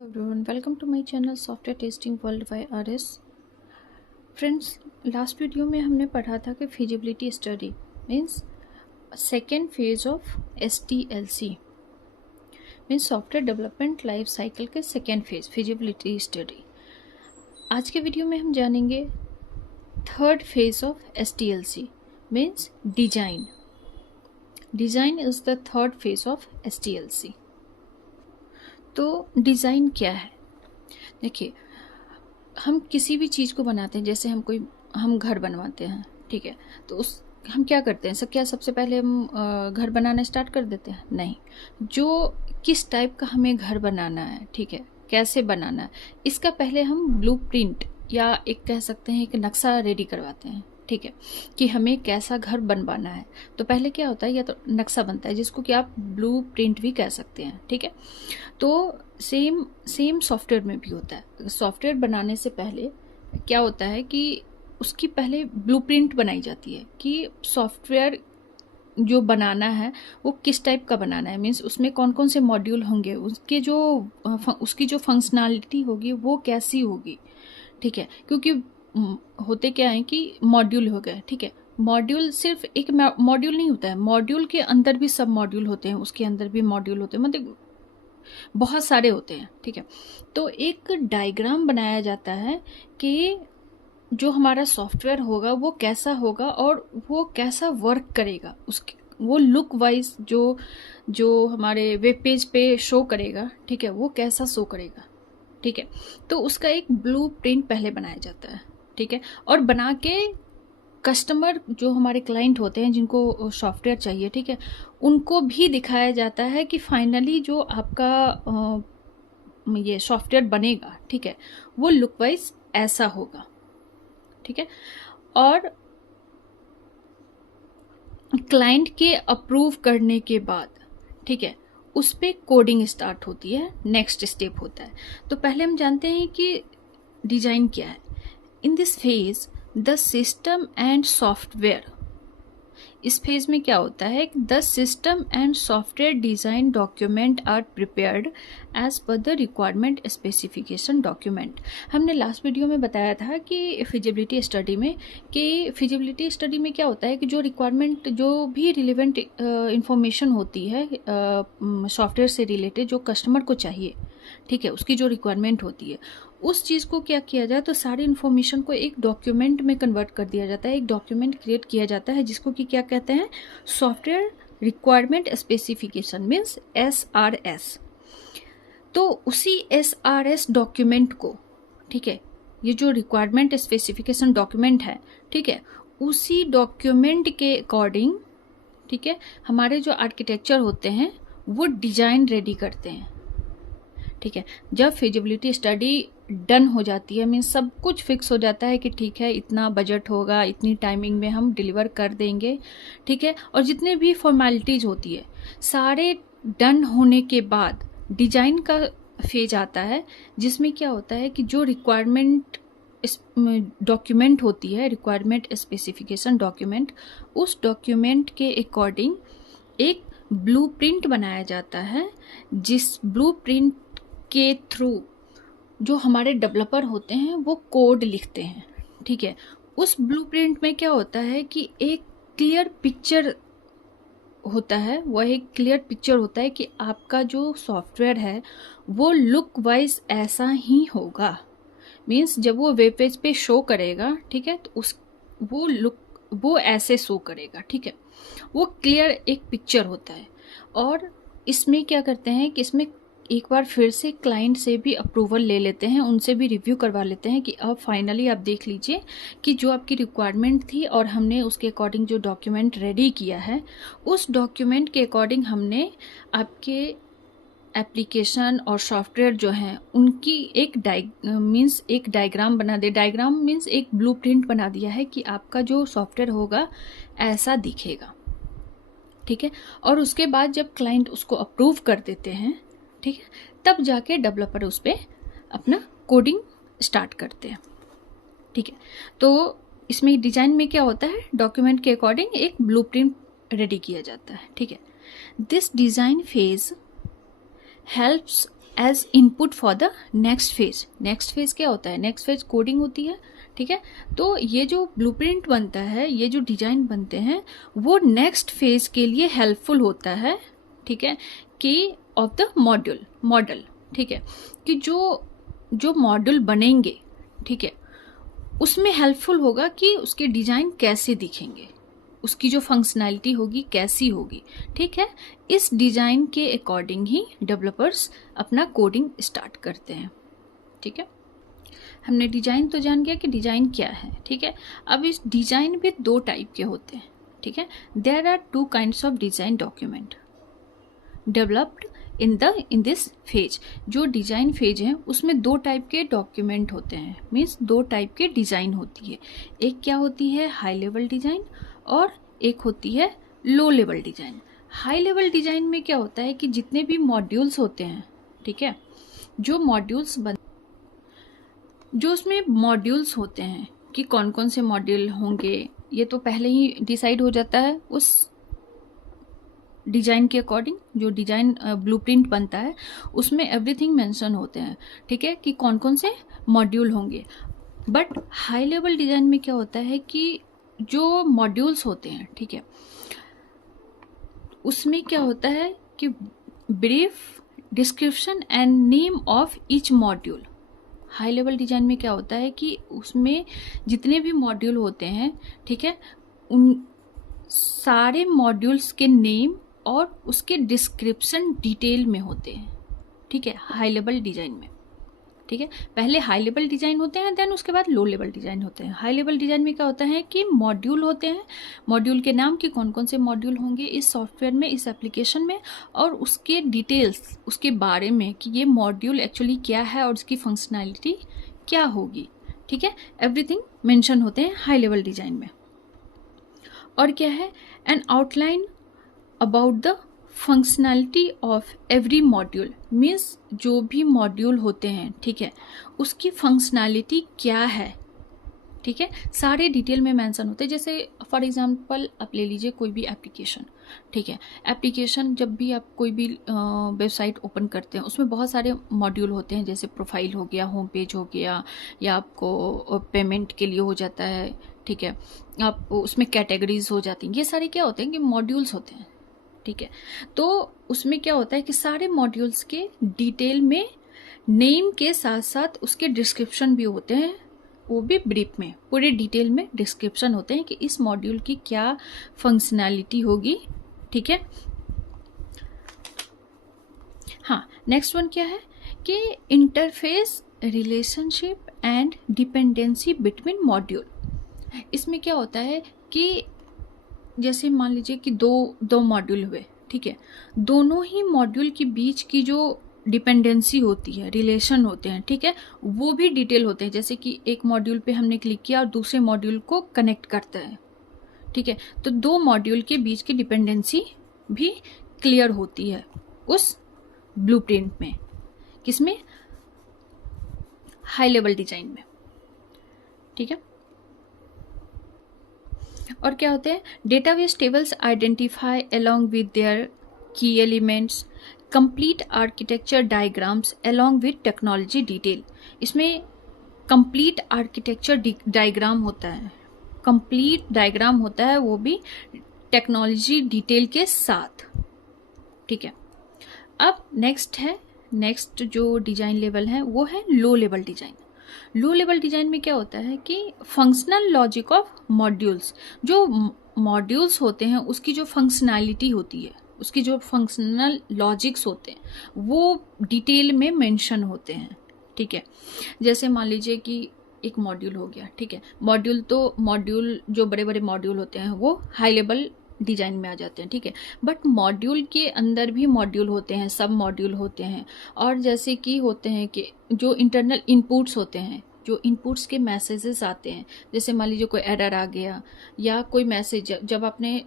Everyone, welcome to my channel Software Testing World by RS. Friends, last video में हमने पढ़ा था कि feasibility study means second phase of SDLC means software development life cycle के second phase feasibility study. आज के video में हम जानेंगे third phase of SDLC means design. Design is the third phase of SDLC। तो डिज़ाइन क्या है? देखिए, हम किसी भी चीज़ को बनाते हैं, जैसे हम घर बनवाते हैं, ठीक है, तो हम क्या करते हैं? क्या सबसे पहले हम घर बनाना स्टार्ट कर देते हैं? नहीं। जो किस टाइप का हमें घर बनाना है, ठीक है, कैसे बनाना है, इसका पहले हम ब्लूप्रिंट या एक कह सकते हैं एक नक्शा रेडी करवाते हैं, ठीक है, कि हमें कैसा घर बनवाना है। तो पहले क्या होता है, या तो नक्शा बनता है जिसको कि आप ब्लूप्रिंट भी कह सकते हैं, ठीक है। तो सेम सॉफ्टवेयर में भी होता है। सॉफ्टवेयर बनाने से पहले क्या होता है कि उसकी पहले ब्लूप्रिंट बनाई जाती है कि सॉफ्टवेयर जो बनाना है वो किस टाइप का बनाना है, मीन्स उसमें कौन कौन से मॉड्यूल होंगे, उसकी जो फंक्शनैलिटी होगी वो कैसी होगी, ठीक है। क्योंकि होते क्या है कि मॉड्यूल हो गए, ठीक है, मॉड्यूल सिर्फ एक मॉड्यूल नहीं होता है, मॉड्यूल के अंदर भी सब मॉड्यूल होते हैं, उसके अंदर भी मॉड्यूल होते हैं, मतलब बहुत सारे होते हैं, ठीक है। तो एक डायग्राम बनाया जाता है कि जो हमारा सॉफ्टवेयर होगा वो कैसा होगा और वो कैसा वर्क करेगा, उसके वो लुक वाइज जो हमारे वेब पेज पे शो करेगा, ठीक है, वो कैसा शो करेगा, ठीक है। तो उसका एक ब्लूप्रिंट पहले बनाया जाता है, ठीक है, और बना के कस्टमर जो हमारे क्लाइंट होते हैं जिनको सॉफ्टवेयर चाहिए, ठीक है, उनको भी दिखाया जाता है कि फाइनली जो आपका ये सॉफ्टवेयर बनेगा, ठीक है, वो लुक वाइज ऐसा होगा, ठीक है। और क्लाइंट के अप्रूव करने के बाद, ठीक है, उस पर कोडिंग स्टार्ट होती है, नेक्स्ट स्टेप होता है। तो पहले हम जानते हैं कि डिजाइन क्या है। In this phase the system and software, इस फेज में क्या होता है, the system and software design document are prepared as per the requirement specification document. हमने लास्ट वीडियो में बताया था कि फिजिबिलिटी स्टडी में क्या होता है कि जो रिक्वायरमेंट, जो भी रिलेवेंट इंफॉर्मेशन होती है सॉफ्टवेयर से रिलेटेड, जो कस्टमर को चाहिए, ठीक है, उसकी जो रिक्वायरमेंट होती है, उस चीज़ को क्या किया जाए, तो सारी इन्फॉर्मेशन को एक डॉक्यूमेंट में कन्वर्ट कर दिया जाता है, एक डॉक्यूमेंट क्रिएट किया जाता है जिसको कि क्या कहते हैं, software requirement specification means SRS। तो उसी SRS डॉक्यूमेंट को, ठीक है, ये जो रिक्वायरमेंट स्पेसिफिकेशन डॉक्यूमेंट है, ठीक है, उसी डॉक्यूमेंट के अकॉर्डिंग, ठीक है, हमारे जो आर्किटेक्चर होते हैं वो डिजाइन रेडी करते हैं, ठीक है। जब फिजिबिलिटी स्टडी डन हो जाती है, मीन्स सब कुछ फिक्स हो जाता है कि ठीक है, इतना बजट होगा, इतनी टाइमिंग में हम डिलीवर कर देंगे, ठीक है, और जितने भी फॉर्मेलिटीज होती है सारे डन होने के बाद डिजाइन का फेज आता है, जिसमें क्या होता है कि जो रिक्वायरमेंट डॉक्यूमेंट होती है, रिक्वायरमेंट स्पेसिफिकेशन डॉक्यूमेंट, उस डॉक्यूमेंट के अकॉर्डिंग एक ब्लूप्रिंट बनाया जाता है, जिस ब्लूप्रिंट के थ्रू जो हमारे डेवलपर होते हैं वो कोड लिखते हैं, ठीक है। उस ब्लूप्रिंट में क्या होता है कि एक क्लियर पिक्चर होता है, वह एक क्लियर पिक्चर होता है कि आपका जो सॉफ्टवेयर है वो लुक वाइज ऐसा ही होगा, मीन्स जब वो वेब पेज पे शो करेगा, ठीक है, तो वो ऐसे शो करेगा, ठीक है, वो क्लियर एक पिक्चर होता है। और इसमें क्या करते हैं कि इसमें एक बार फिर से क्लाइंट से भी अप्रूवल ले लेते हैं, उनसे भी रिव्यू करवा लेते हैं कि अब फाइनली आप देख लीजिए कि जो आपकी रिक्वायरमेंट थी और हमने उसके अकॉर्डिंग जो डॉक्यूमेंट रेडी किया है, उस डॉक्यूमेंट के अकॉर्डिंग हमने आपके एप्लीकेशन और सॉफ्टवेयर जो हैं उनकी एक डायग्राम बना दे। डायग्राम मीन्स एक ब्लूप्रिंट बना दिया है कि आपका जो सॉफ्टवेयर होगा ऐसा दिखेगा, ठीक है। और उसके बाद जब क्लाइंट उसको अप्रूव कर देते हैं, ठीक है, तब जाके डेवलपर उस पर अपना कोडिंग स्टार्ट करते हैं, ठीक है। तो इसमें डिजाइन में क्या होता है, डॉक्यूमेंट के अकॉर्डिंग एक ब्लूप्रिंट रेडी किया जाता है, ठीक है। This design phase helps as input for the next phase. Next phase क्या होता है? नेक्स्ट फेज कोडिंग होती है, ठीक है। तो ये जो ब्लूप्रिंट बनता है, ये जो डिजाइन बनते हैं, वो नेक्स्ट फेज के लिए हेल्पफुल होता है, ठीक है, कि ऑफ द मॉडल, ठीक है, कि जो मॉड्यूल बनेंगे, ठीक है, उसमें हेल्पफुल होगा कि उसके डिजाइन कैसे दिखेंगे, उसकी जो फंक्शनैलिटी होगी कैसी होगी, ठीक है। इस डिजाइन के अकॉर्डिंग ही डेवलपर्स अपना कोडिंग स्टार्ट करते हैं, ठीक है। हमने डिजाइन तो जान गया कि डिजाइन क्या है, ठीक है। अब इस डिजाइन भी दो टाइप के होते हैं, ठीक है। There are two kinds of design document developed in this phase. जो डिजाइन फेज है उसमें दो टाइप के डॉक्यूमेंट होते हैं, मीन्स दो टाइप के डिजाइन होती है। एक क्या होती है? हाई लेवल डिजाइन, और एक होती है low level design. High level design में क्या होता है कि जितने भी मॉड्यूल्स होते हैं, ठीक है, जो उसमें मॉड्यूल्स होते हैं कि कौन कौन से मॉड्यूल होंगे, ये तो पहले ही डिसाइड हो जाता है उस डिजाइन के अकॉर्डिंग। जो डिजाइन ब्लूप्रिंट बनता है उसमें एवरीथिंग मेंशन होते हैं, ठीक है, कि कौन कौन से मॉड्यूल होंगे। बट हाई लेवल डिजाइन में क्या होता है कि जो मॉड्यूल्स होते हैं, ठीक है, उसमें क्या होता है कि brief description and name of each module. High level design में क्या होता है कि उसमें जितने भी मॉड्यूल होते हैं, ठीक है, उन सारे मॉड्यूल्स के नेम और उसके डिस्क्रिप्शन डिटेल में होते हैं, ठीक है, हाई लेवल डिजाइन में, ठीक है। पहले हाई लेवल डिजाइन होते हैं, देन उसके बाद लो लेवल डिजाइन होते हैं। हाई लेवल डिजाइन में क्या होता है कि मॉड्यूल होते हैं, मॉड्यूल के नाम कि कौन कौन से मॉड्यूल होंगे इस सॉफ्टवेयर में, इस एप्लीकेशन में, और उसके डिटेल्स, उसके बारे में कि ये मॉड्यूल एक्चुअली क्या है और उसकी फंक्शनैलिटी क्या होगी, ठीक है, एवरीथिंग मेंशन होते हैं हाई लेवल डिजाइन में। और क्या है? N outline about the functionality of every module, means जो भी मॉड्यूल होते हैं, ठीक है, उसकी फंक्शनैलिटी क्या है, ठीक है, सारे डिटेल में मेंशन होते हैं। जैसे फॉर एग्जांपल आप ले लीजिए कोई भी एप्लीकेशन, ठीक है। एप्लीकेशन जब भी आप कोई भी वेबसाइट ओपन करते हैं उसमें बहुत सारे मॉड्यूल होते हैं, जैसे प्रोफाइल हो गया, होम पेज हो गया, या आपको पेमेंट के लिए हो जाता है, ठीक है, आप उसमें कैटेगरीज हो जाती हैं। ये सारे क्या होते हैं कि मॉड्यूल्स होते हैं, ठीक है। तो उसमें क्या होता है कि सारे मॉड्यूल्स के डिटेल में नेम के साथ साथ उसके डिस्क्रिप्शन भी होते हैं, वो भी ब्रीफ में, पूरे डिटेल में डिस्क्रिप्शन होते हैं कि इस मॉड्यूल की क्या फंक्शनैलिटी होगी, ठीक है। हाँ, नेक्स्ट वन क्या है कि interface, relationship and dependency between module. इसमें क्या होता है कि जैसे मान लीजिए कि दो मॉड्यूल हुए, ठीक है, दोनों ही मॉड्यूल के बीच की जो डिपेंडेंसी होती है, रिलेशन होते हैं, ठीक है, वो भी डिटेल होते हैं। जैसे कि एक मॉड्यूल पे हमने क्लिक किया और दूसरे मॉड्यूल को कनेक्ट करता है, ठीक है, तो दो मॉड्यूल के बीच की डिपेंडेंसी भी क्लियर होती है उस ब्लूप्रिंट में। किसमें? हाई लेवल डिजाइन में, ठीक है। और क्या होते हैं? Database tables identify along with their की elements, complete architecture diagrams along with technology detail. इसमें कंप्लीट आर्किटेक्चर डायग्राम होता है, कंप्लीट डायग्राम होता है, वो भी टेक्नोलॉजी डिटेल के साथ, ठीक है। अब नेक्स्ट जो डिजाइन लेवल है वो है low level design. Low level design में क्या होता है कि फंक्शनल लॉजिक ऑफ मॉड्यूल्स, जो मॉड्यूल्स होते हैं उसकी जो फंक्शनैलिटी होती है, उसकी जो फंक्शनल लॉजिक्स होते हैं वो डिटेल में मेंशन होते हैं, ठीक है। जैसे मान लीजिए कि एक मॉड्यूल हो गया, ठीक है, मॉड्यूल जो बड़े बड़े मॉड्यूल होते हैं वो हाई लेवल डिजाइन में आ जाते हैं, ठीक है। बट मॉड्यूल के अंदर भी मॉड्यूल होते हैं, सब मॉड्यूल होते हैं, और जैसे कि होते हैं कि जो इंटरनल इनपुट्स होते हैं, जो इनपुट्स के मैसेजेस आते हैं, जैसे मान लीजिए कोई एरर आ गया या कोई मैसेज, जब आपने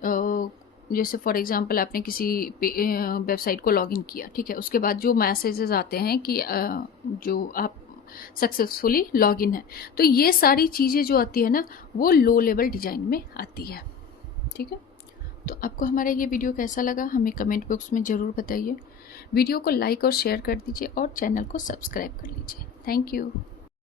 जैसे फॉर एग्जांपल आपने किसी वेबसाइट को लॉगिन किया, ठीक है, उसके बाद जो मैसेजेस आते हैं कि जो आप सक्सेसफुली लॉगिन है, तो ये सारी चीज़ें जो आती है ना वो लो लेवल डिजाइन में आती है, ठीक है। तो आपको हमारा ये वीडियो कैसा लगा हमें कमेंट बॉक्स में ज़रूर बताइए। वीडियो को लाइक और शेयर कर दीजिए और चैनल को सब्सक्राइब कर लीजिए। Thank you.